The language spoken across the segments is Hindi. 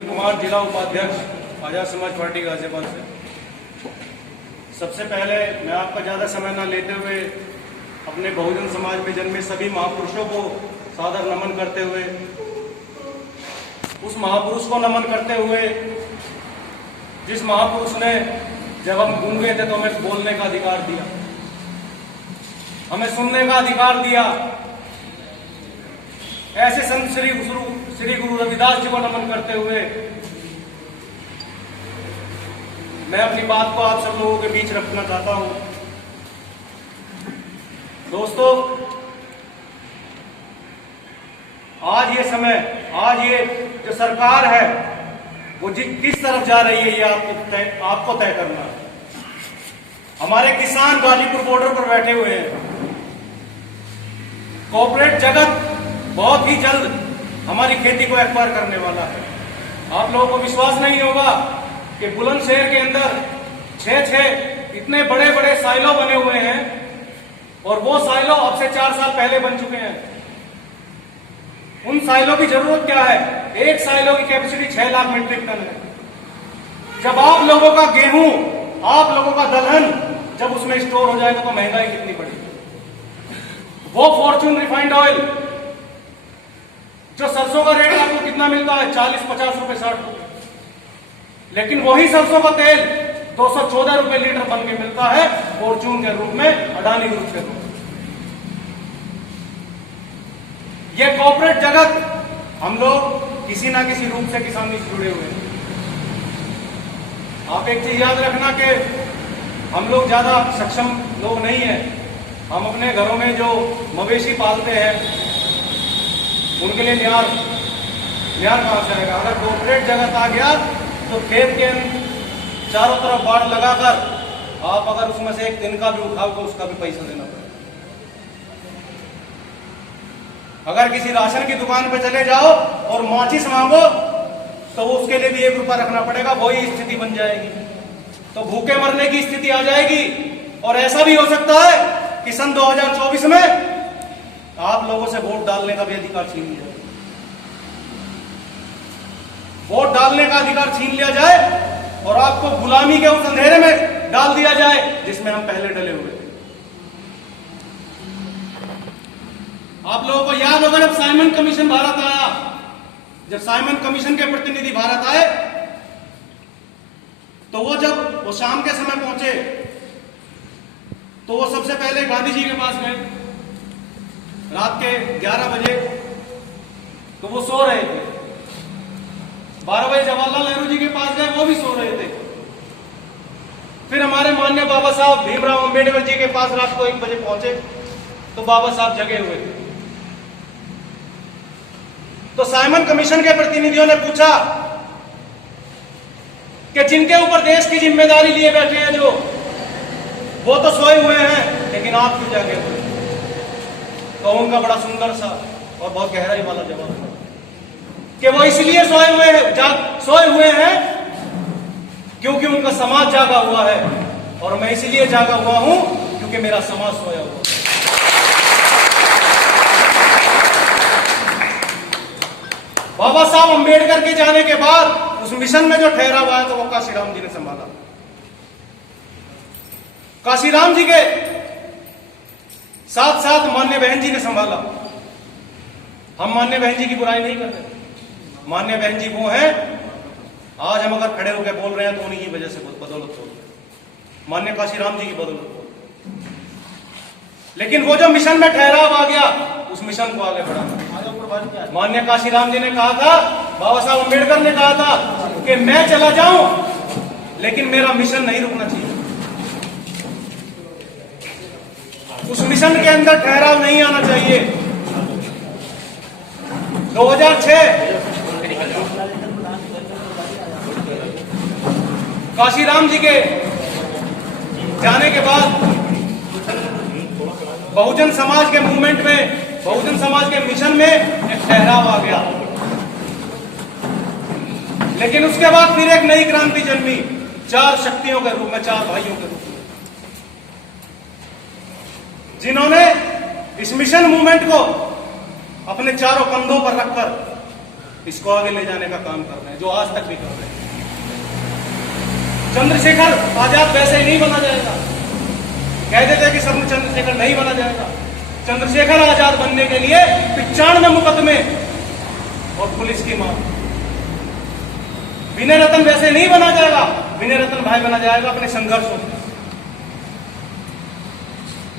कुमार, जिला उपाध्यक्ष आजाद समाज पार्टी गाजियाबाद से। सबसे पहले मैं आपका ज़्यादा समय न लेते हुए अपने बहुजन समाज में जन्मे सभी महापुरुषों को सादर नमन करते हुए, उस महापुरुष को नमन करते हुए जिस महापुरुष ने जब हम गूंगे थे तो हमें बोलने का अधिकार दिया, हमें सुनने का अधिकार दिया, ऐसे संत श्री गुरु रविदास जी को नमन करते हुए मैं अपनी बात को आप सब लोगों के बीच रखना चाहता हूं। दोस्तों, आज ये समय, आज ये जो सरकार है वो किस तरफ जा रही है, ये आपको तय करना है। हमारे किसान गाजीपुर बॉर्डर पर बैठे हुए हैं। कॉर्पोरेट जगत बहुत ही जल्द हमारी खेती को एक्वायर करने वाला है। आप लोगों को विश्वास नहीं होगा कि बुलंदशहर के अंदर 6 इतने बड़े बड़े साइलो बने हुए हैं और वो साइलो अब से 4 साल पहले बन चुके हैं। उन साइलो की जरूरत क्या है? एक साइलो की कैपेसिटी 6 लाख मीट्रिक टन है। जब आप लोगों का गेहूं, आप लोगों का दलहन जब उसमें स्टोर हो जाएगा तो महंगाई कितनी बढ़ेगी। वो फॉर्च्यून रिफाइंड ऑयल जो सरसों का रेट आपको कितना मिलता है? 40-50 रुपए, 60 रुपए, लेकिन वही सरसों का तेल 214 रुपए लीटर बन के मिलता है फॉर्च्यून के रूप में, अडानी ग्रुप के रूप में। ये कॉर्पोरेट जगत, हम लोग किसी ना किसी रूप से किसानी से जुड़े हुए हैं। आप एक चीज याद रखना कि हम लोग ज्यादा सक्षम लोग नहीं है। हम अपने घरों में जो मवेशी पालते हैं उनके लिए न्यार कहां से आएगा? अगर कॉर्पोरेट जगत आ गया तो खेत के चारों तरफ बाड़ लगाकर आप अगर उसमें से एक दिन का भी उठाओ तो उसका भी पैसा देना पड़ेगा। अगर किसी राशन की दुकान पे चले जाओ और माचिस मांगो तो उसके लिए भी 1 रुपया रखना पड़ेगा। वही स्थिति बन जाएगी, तो भूखे मरने की स्थिति आ जाएगी। और ऐसा भी हो सकता है कि सन 2024 में आप लोगों से वोट डालने का भी अधिकार छीन लिया जाए। वोट डालने का अधिकार छीन लिया जाए और आपको गुलामी के उस अंधेरे में डाल दिया जाए जिसमें हम पहले डले हुए थे। आप लोगों को याद होगा जब साइमन कमीशन भारत आया, जब साइमन कमीशन के प्रतिनिधि भारत आए तो वो शाम के समय पहुंचे तो वो सबसे पहले गांधी जी के पास गए रात के 11 बजे। तो वो सो रहे थे। 12 बजे जवाहरलाल नेहरू जी के पास गए, वो भी सो रहे थे। फिर हमारे माननीय बाबा साहब भीमराव अंबेडकर जी के पास रात को 1 बजे पहुंचे तो बाबा साहब जगे हुए थे। तो साइमन कमीशन के प्रतिनिधियों ने पूछा कि जिनके ऊपर देश की जिम्मेदारी लिए बैठे हैं जो, वो तो सोए हुए हैं, लेकिन आप क्यों जागे हुए? तो उनका बड़ा सुंदर सा और बहुत गहराई वाला जवाब था कि वो इसलिए सोए हुए हैं क्योंकि उनका समाज जागा हुआ है, और मैं इसलिए जागा हुआ हूं क्योंकि मेरा समाज सोया हुआ है। बाबा साहब अंबेडकर के जाने के बाद उस मिशन में जो ठहराव आया तो वो काशीराम जी ने संभाला। काशीराम जी के साथ साथ मान्य बहन जी ने संभाला। हम मान्य बहन जी की बुराई नहीं करते। मान्य बहन जी वो हैं, आज हम अगर खड़े होकर बोल रहे हैं तो उन्हीं की वजह से बदौलत हो रही है, मान्य काशीराम जी की बदौलत हो। लेकिन वो जो मिशन में ठहराव आ गया, उस मिशन को आगे बढ़ाना। मान्य काशीराम जी ने कहा था, बाबा साहब अंबेडकर ने कहा था कि मैं चला जाऊं लेकिन मेरा मिशन नहीं रुकना चाहिए। उस मिशन के अंदर ठहराव नहीं आना चाहिए। 2006 काशीराम जी के जाने के बाद बहुजन समाज के मूवमेंट में, बहुजन समाज के मिशन में एक ठहराव आ गया। लेकिन उसके बाद फिर एक नई क्रांति जन्मी, 4 शक्तियों के रूप में, 4 भाइयों के रूप में, जिन्होंने इस मिशन मूवमेंट को अपने चारों कंधों पर रखकर इसको आगे ले जाने का काम कर रहे हैं, जो आज तक भी कर रहे हैं। चंद्रशेखर आजाद वैसे ही नहीं बना जाएगा। कह देते कि सब चंद्रशेखर नहीं बना जाएगा। चंद्रशेखर आजाद बनने के लिए 95 मुकदमे और पुलिस की मांग। विनय रतन वैसे नहीं बना जाएगा। विनय रतन भाई बना जाएगा अपने संघर्षों से।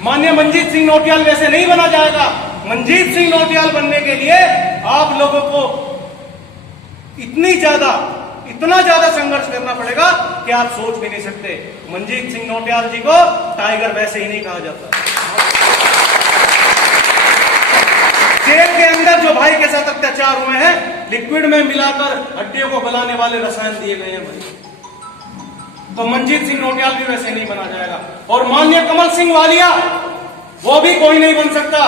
माननीय मंजीत सिंह नौटियाल वैसे नहीं बना जाएगा। मंजीत सिंह नौटियाल बनने के लिए आप लोगों को इतना ज्यादा संघर्ष करना पड़ेगा कि आप सोच भी नहीं सकते। मंजीत सिंह नौटियाल जी को टाइगर वैसे ही नहीं कहा जाता। जेल के अंदर जो भाई के साथ अत्याचार हुए हैं, लिक्विड में मिलाकर हड्डियों को गलाने वाले रसायन दिए गए हैं भाई, तो मंजीत सिंह नौटियाल भी वैसे नहीं बना जाएगा। और माननीय कमल सिंह वालिया, वो भी कोई नहीं बन सकता,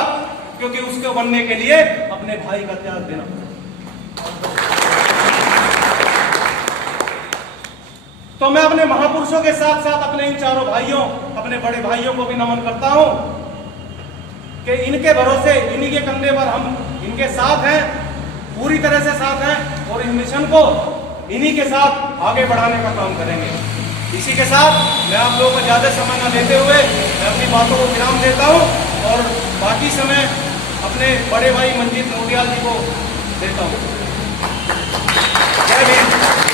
क्योंकि उसको बनने के लिए अपने भाई का त्याग देना पड़ेगा। तो मैं अपने महापुरुषों के साथ साथ अपने इन चारों भाइयों, अपने बड़े भाइयों को भी नमन करता हूं कि इनके भरोसे, इन्हीं के कंधे पर हम इनके साथ हैं, पूरी तरह से साथ हैं, और इस मिशन को इन्हीं के साथ आगे बढ़ाने का काम करेंगे। इसी के साथ मैं आप लोगों को ज्यादा समय न लेते हुए मैं अपनी बातों को विराम देता हूं और बाकी समय अपने बड़े भाई मंजीत नौटियाल जी को देता हूं। जय भीम।